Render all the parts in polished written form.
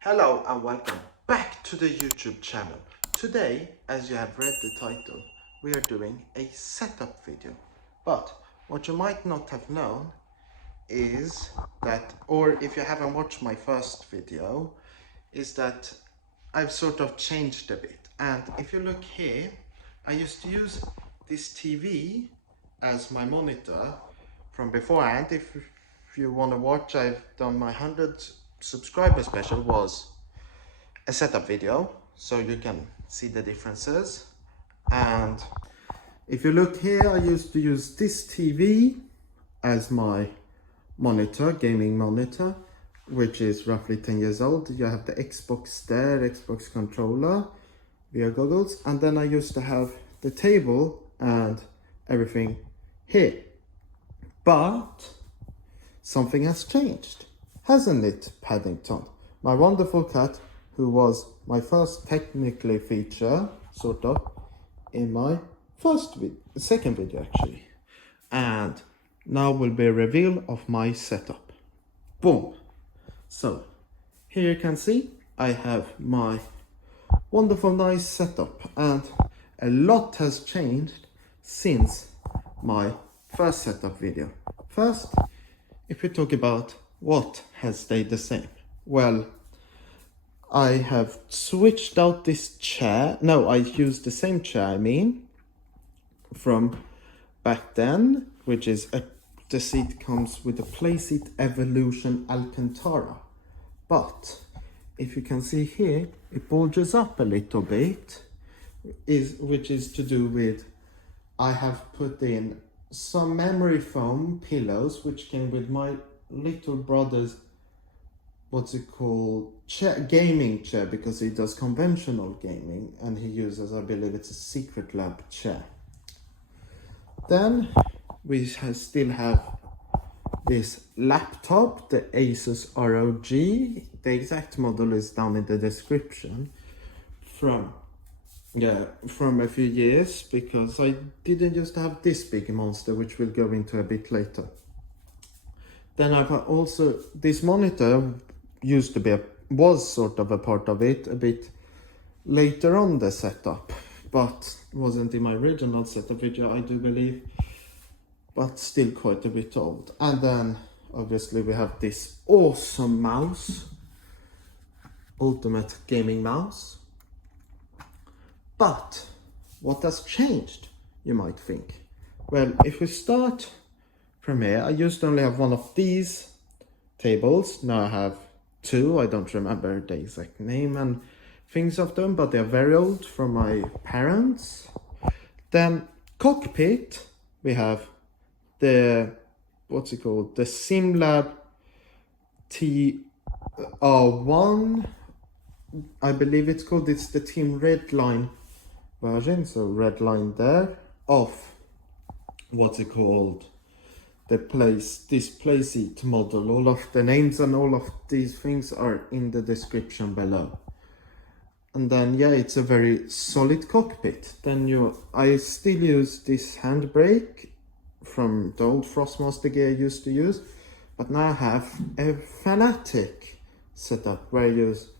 Hello and welcome back to the YouTube channel. Today, as you have read the title, we are doing a setup video. But what you might not have known is that, or if you haven't watched my first video, is that I've sort of changed a bit. And if you look here, I used to use this TV as my monitor from beforehand. If you want to watch, I've done my 100 subscriber special was a setup video, so you can see the differences. And if you look here, I used to use this TV as my monitor, gaming monitor, which is roughly 10 years old. You have the Xbox there, Xbox controller, VR goggles, and then I used to have the table and everything here. But something has changed, hasn't it, Paddington? My wonderful cat, who was my first technically feature, sort of, in my second video actually. And now will be a reveal of my setup. Boom. So, here you can see I have my wonderful nice setup, and a lot has changed since my first setup video. First, if we talk about what has stayed the same, well, I have switched out this chair. No, I used the same chair, from back then, which is the seat comes with a Playseat Evolution Alacantara. But if you can see here, it bulges up a little bit, which is to do with I have put in some memory foam pillows, which came with my little brother's, what's it called, gaming chair, because he does conventional gaming and he uses, I believe it's a Secret Lab chair. Then we still have this laptop, the Asus ROG. The exact model is down in the description, from a few years, because I didn't just have this big monster, which we'll go into a bit later. Then I've also, this monitor used to was sort of a part of it a bit later on the setup, but wasn't in my original setup video, I do believe, but still quite a bit old. And then obviously we have this awesome mouse, ultimate gaming mouse. But what has changed, you might think? Well, if we start from here, I used to only have one of these tables. Now I have two. I don't remember the exact name and things of them, but they're very old, from my parents. Then cockpit, we have the, what's it called? The SimLab TR1, I believe it's called. It's the Team Redline version, so red line there, of what's it called, this Playseat model. All of the names and all of these things are in the description below. And then yeah, it's a very solid cockpit. Then I still use this Handbrake from the old Thrustmaster gear I used to use, but now I have a Fanatic setup where I use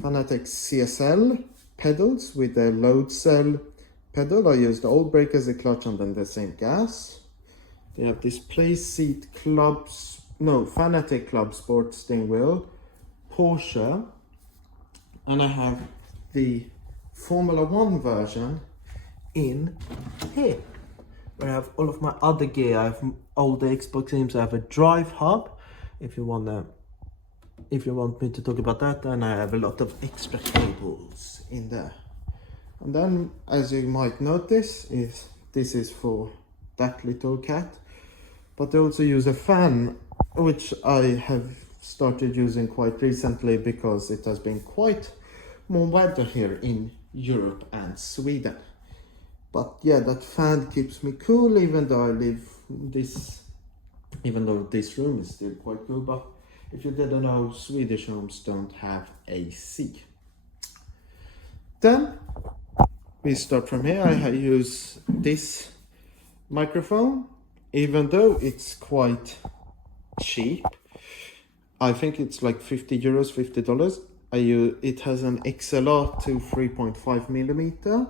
Fanatic CSL pedals with the loadcell pedal. I use the old brake as a clutch and then the same gas. They have this Playseat Fanatic ClubSport steering wheel, Porsche, and I have the Formula 1 version in here, where I have all of my other gear. I have all the Xbox games. I have a drive hub, if you want me to talk about that, and I have a lot of extra cables in there. And then, as you might notice, this is for that little cat, but I also use a fan, which I have started using quite recently because it has been quite warm weather here in Europe and Sweden. But yeah, that fan keeps me cool, even though this room is still quite cool. But if you didn't know, Swedish homes don't have AC. Then we start from here. I use this microphone, even though it's quite cheap. I think it's like €50, $50. it has an XLR to 3.5 millimeter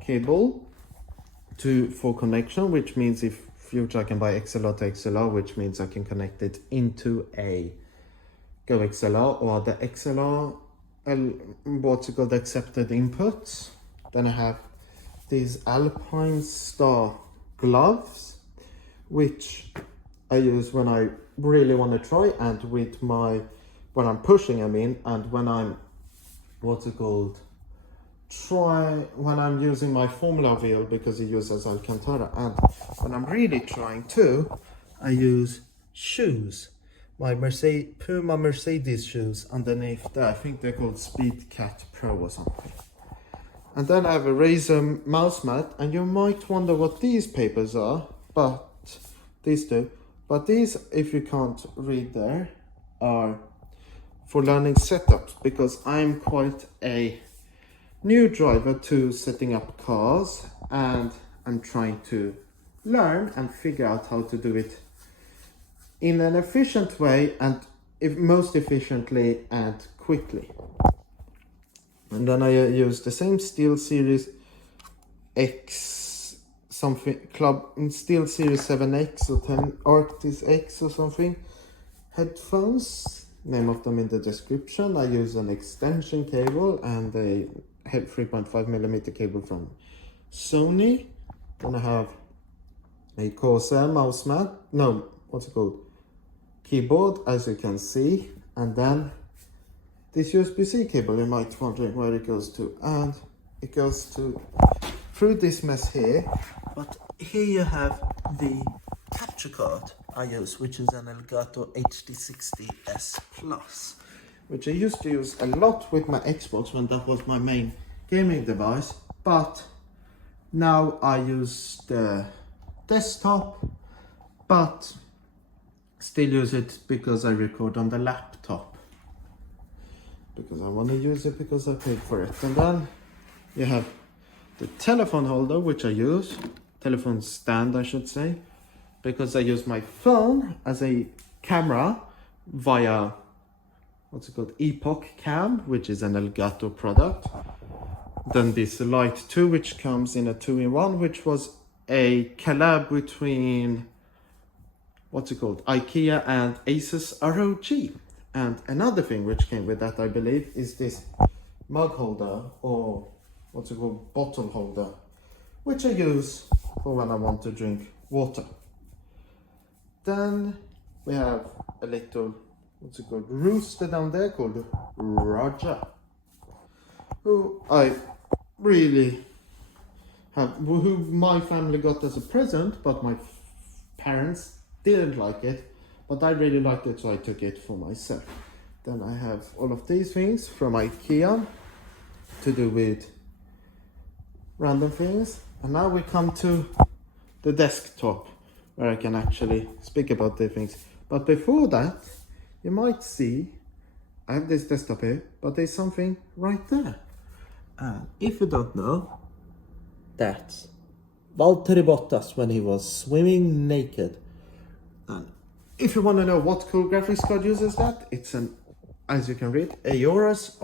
cable for connection, which means if future I can buy XLR to XLR, which means I can connect it into a Go XLR or the XLR, what's it called, accepted inputs. Then I have these Alpine Star gloves, which I use when I really want to try, and with my, when I'm pushing, I mean, and when I'm, what's it called, when I'm using my Formula wheel, because it uses Alacantara, and when I'm really trying to, I use shoes. My Puma Mercedes shoes underneath there. I think they're called Speedcat Pro or something. And then I have a Razer mouse mat, and you might wonder what these papers are, but these two. But these, if you can't read there, are for learning setups, because I'm quite a new driver to setting up cars, and I'm trying to learn and figure out how to do it in an efficient way, and most efficiently and quickly. And then I use the same SteelSeries X something SteelSeries 7X or 10 Arctis X or something headphones. Name of them in the description. I use an extension cable and a 3.5 millimeter cable from Sony. Then I have a Corsair mouse mat. No, what's it called? Keyboard, as you can see, and then this USB-C cable. You might be wondering where it goes to, and it goes to through this mess here. But here you have the capture card I use, which is an Elgato HD60S Plus, which I used to use a lot with my Xbox when that was my main gaming device, but now I use the desktop, but still use it because I record on the laptop, because I want to use it because I paid for it. And then you have the telephone holder, which I use, telephone stand I should say, because I use my phone as a camera via, what's it called, EpocCam, which is an Elgato product. Then this Light 2, which comes in a 2-in-1, which was a collab between, what's it called, IKEA and Asus ROG. And another thing which came with that, I believe, is this mug holder, or what's it called, bottle holder, which I use for when I want to drink water. Then we have a little, what's it called, rooster down there called Roger, who I really have, who my family got as a present, but my parents didn't like it, but I really liked it, so I took it for myself. Then I have all of these things from IKEA to do with random things. And now we come to the desktop, where I can actually speak about the things. But before that, you might see I have this desktop here, but there's something right there. And if you don't know, that's Valtteri Bottas when he was swimming naked. And if you want to know what cool graphics card uses that, it's an, as you can read, Aorus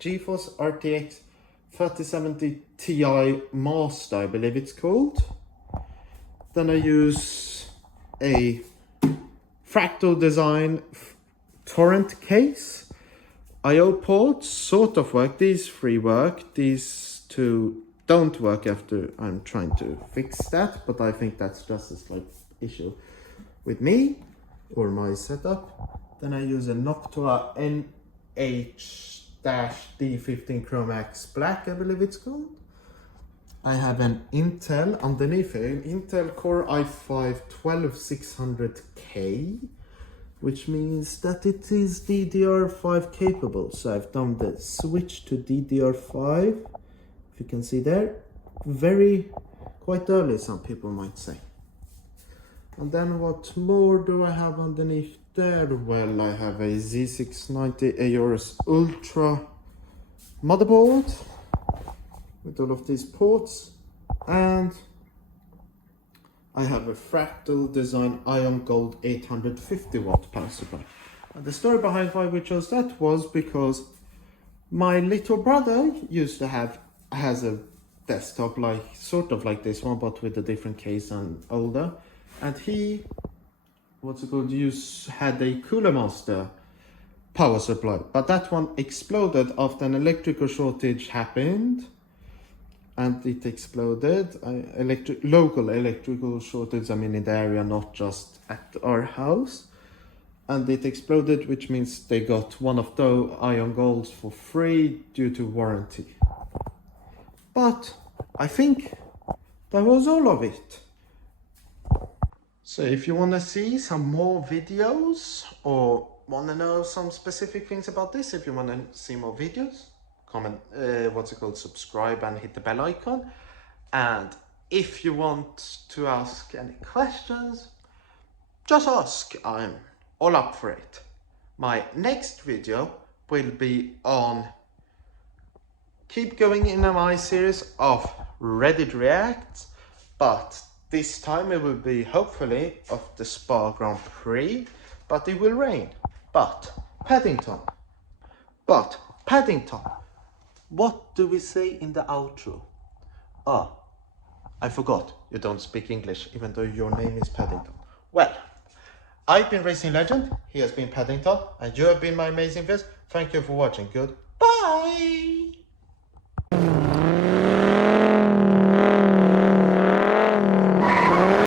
GeForce RTX 3070 Ti Master, I believe it's called. Then I use a Fractal design Torrent case. I/O ports sort of work. These three work. These two don't work after I'm trying to fix that, but I think that's just a slight issue with me or my setup. Then I use a Noctua NH-D15 Chromax Black, I believe it's called. I have an Intel underneath here, an Intel Core i5 12600K, which means that it is DDR5 capable. So I've done the switch to DDR5, if you can see there, quite early, some people might say. And then what more do I have underneath there? Well, I have a Z690 Aorus Ultra motherboard with all of these ports, and I have a Fractal design Ion Gold 850 watt power supply. And the story behind why we chose that was because My little brother used to has a desktop like sort of like this one, but with a different case and older, and he, what's it called, had a Cooler Master power supply, but that one exploded after an electrical shortage happened, and it exploded. Local electrical shortage, I mean in the area, not just at our house. And it exploded, which means they got one of those iron golds for free due to warranty. But I think that was all of it. So if you want to see some more videos or want to know some specific things about this, if you want to see more videos, comment, subscribe and hit the bell icon. And if you want to ask any questions, just ask. I'm all up for it. My next video will be on keep going in my series of Reddit Reacts, but this time it will be hopefully of the Spa Grand Prix, but it will rain. But Paddington, what do we say in the outro? Ah, I forgot, you don't speak English even though your name is Paddington. Well, I've been Racing Legend, he has been Paddington, and you have been my amazing viewers. Thank you for watching. Goodbye!